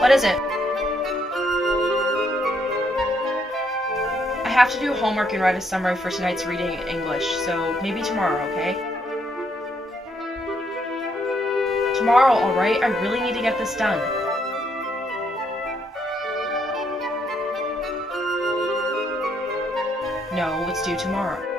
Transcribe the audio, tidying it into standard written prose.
What is it? I have to do homework and write a summary for tonight's reading in English, so maybe tomorrow, okay? Tomorrow, alright? I really need to get this done. No, it's due tomorrow.